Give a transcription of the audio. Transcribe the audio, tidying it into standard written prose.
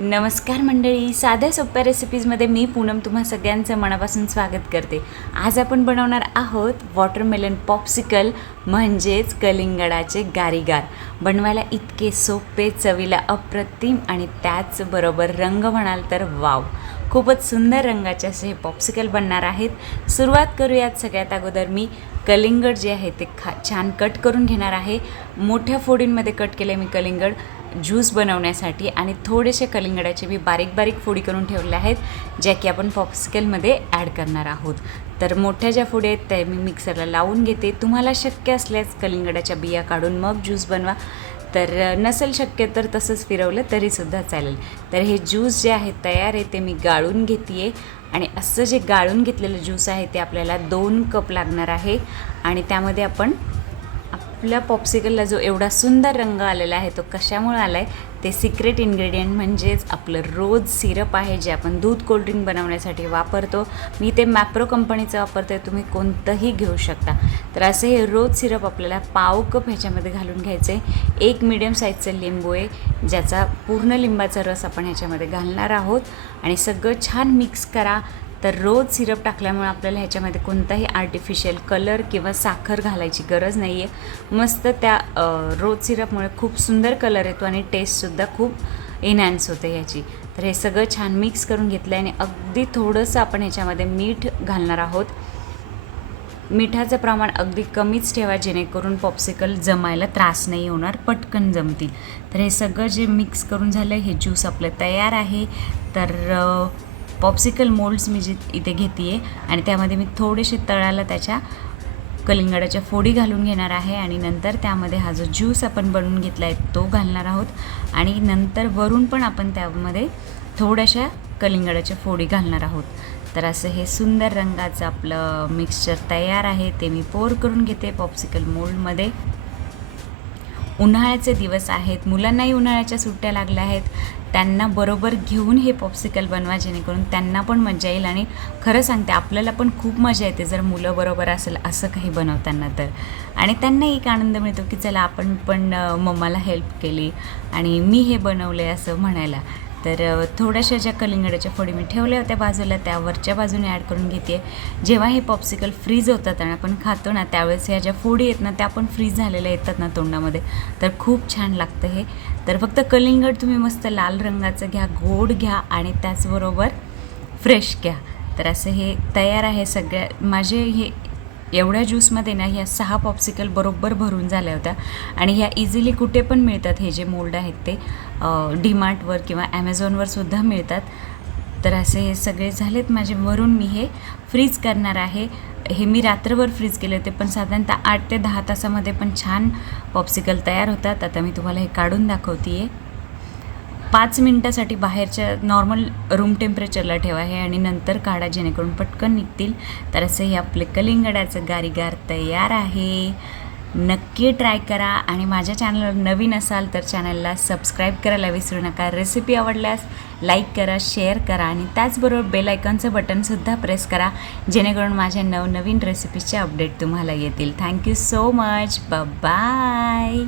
नमस्कार मंडळी, साध्या सोप्या रेसिपीजमध्ये मी पूनम तुम्हा सगळ्यांचं मनापासून स्वागत करते। आज आपण बनवणार आहोत वॉटरमेलन पॉप्सिकल म्हणजेच कलिंगडाचे गारीगार। बनवायला इतके सोपे, चवीला अप्रतिम आणि त्याचबरोबर रंग म्हणाल तर वाव, खूपच सुंदर रंगाचे असे हे पॉप्सिकल बनणार आहेत। सुरुवात करूयात। सगळ्यात अगोदर मी कलिंगड जे आहे ते छान कट करून घेणार आहे। मोठ्या फोडींमध्ये कट केले मी कलिंगड ज्यूस बनवण्यासाठी आणि थोडेसे कलिंगडाचे मी बारीक बारीक फोडी करून ठेवले आहेत, ज्या की आपण पॉप्सिकलमध्ये ॲड करणार आहोत। तर मोठ्या ज्या फोडी आहेत त्या मी मिक्सरला लावून घेते। तुम्हाला शक्य असल्यास कलिंगडाच्या बिया काढून मग ज्यूस बनवा, तर नसेल शक्य तर तसंच फिरवलं तरीसुद्धा चालेल। तर हे ज्यूस जे आहे तयार आहे ते मी गाळून घेते आहे आणि असं जे गाळून घेतलेलं ज्यूस आहे ते आपल्याला 2 कप लागणार आहे। आणि त्यामध्ये आपण आपल्या पॉप्सिकलला जो एवढा सुंदर रंग आलेला आहे तो कशामुळे आला आहे, ते सिक्रेट इन्ग्रेडियंट म्हणजेच आपलं रोज सिरप आहे, जे आपण दूध कोल्ड्रिंक बनवण्यासाठी वापरतो। मी ते मॅप्रो कंपनीचं वापरते, तुम्ही कोणतंही घेऊ शकता। तर असे हे रोज सिरप आपल्याला पाव कप ह्याच्यामध्ये घालून घ्यायचे। एक मीडियम साईजचं लिंबू आहे, ज्याचा पूर्ण लिंबाचा रस आपण ह्याच्यामध्ये घालणार आहोत आणि सगळं छान मिक्स करा। तर रोज सिरप टाकल्यामुळे आपल्याला ह्याच्यामध्ये कोणताही आर्टिफिशियल कलर किंवा साखर घालायची गरज नाही आहे। मस्त त्या रोज सिरपमुळे खूप सुंदर कलर येतो आणि टेस्टसुद्धा खूप एनहॅन्स होते ह्याची। तर हे सगळं छान मिक्स करून घेतलं आहे आणि अगदी थोडंसं आपण ह्याच्यामध्ये मीठ घालणार आहोत। मिठाचं प्रमाण अगदी कमीच ठेवा, जेणेकरून पॉप्सिकल जमायला त्रास नाही होणार, पटकन जमतील। तर हे सगळं जे मिक्स करून झालं, हे ज्यूस आपलं तयार आहे। तर पॉप्सिकल मोल्ड्स मी इथे घेते आहे आणि त्यामध्ये मी थोडेसे तळाला त्याच्या कलिंगडाच्या फोडी घालून घेणार आहे आणि नंतर त्यामध्ये हा जो ज्यूस आपण बनवून घेतला आहे तो घालणार आहोत आणि नंतर वरून पण आपण त्यामध्ये थोड्याशा कलिंगडाच्या फोडी घालणार आहोत। तर असं हे सुंदर रंगाचं आपलं मिक्सचर तयार आहे, ते मी पोर करून घेते पॉप्सिकल मोल्डमध्ये। उन्हाळ्याचे दिवस आहेत, मुलांनाही उन्हाळ्याच्या सुट्ट्या लागल्या आहेत, त्यांना बरोबर घेऊन हे पॉप्सिकल बनवा, जेणेकरून त्यांना पण मजा येईल आणि खरं सांगते आपल्याला पण खूप मजा येते जर मुलं बरोबर असेल असं काही बनवताना तर। आणि त्यांना एक आनंद मिळतो की चला आपण पण मम्माला हेल्प केली आणि मी हे बनवलं आहे असं म्हणायला। तर थोड्याशा ज्या कलिंगडाच्या फोडी मी ठेवल्या होत्या बाजूला, त्या वरच्या बाजूने ॲड करून घेते। जेव्हा हे पॉप्सिकल फ्रीज होतात आणि आपण खातो ना, त्यावेळेस ह्या ज्या फोडी आहेत ना त्या पण फ्रीज झालेल्या येतात ना तोंडामध्ये, तर खूप छान लागतं हे। तर फक्त कलिंगड तुम्ही मस्त लाल रंगाचं घ्या, गोड घ्या आणि त्याचबरोबर फ्रेश घ्या। तर असं हे तयार आहे। सगळ्या माझे हे एवढ्या ज्यूसमध्ये ना ह्या 6 पॉप्सिकल बरोबर भरून झाल्या होत्या आणि ह्या इझिली कुठे पण मिळतात। हे जे मोल्ड आहेत ते डीमार्टवर किंवा ॲमेझॉनवर सुद्धा मिळतात। तर असे हे सगळे झालेत माझे। वरून मी हे फ्रीज करणार आहे। हे मी रात्रभर फ्रीज केले होते, पण साधारणतः 8 ते 10 तासामध्ये पण छान पॉप्सिकल तयार होतात। आता मी तुम्हाला हे काढून दाखवते आहे। 5 मिनटासाठी बाहेरच्या नॉर्मल रूम टेम्परेचरला ठेवा हे आणि नंतर काढा, जेणेकरून पटकन निघतील। तर असं हे आपले कलिंगडाचं गारीगार तयार आहे। नक्की ट्राय करा आणि माझ्या चॅनलवर नवीन असाल तर चॅनलला सबस्क्राईब करायला विसरू नका। रेसिपी आवडल्यास लाईक करा, शेअर करा आणि त्याचबरोबर बेल आयकॉनचं बटनसुद्धा प्रेस करा, जेणेकरून माझ्या नवनवीन रेसिपीचे अपडेट तुम्हाला येतील। Thank you so much, bye.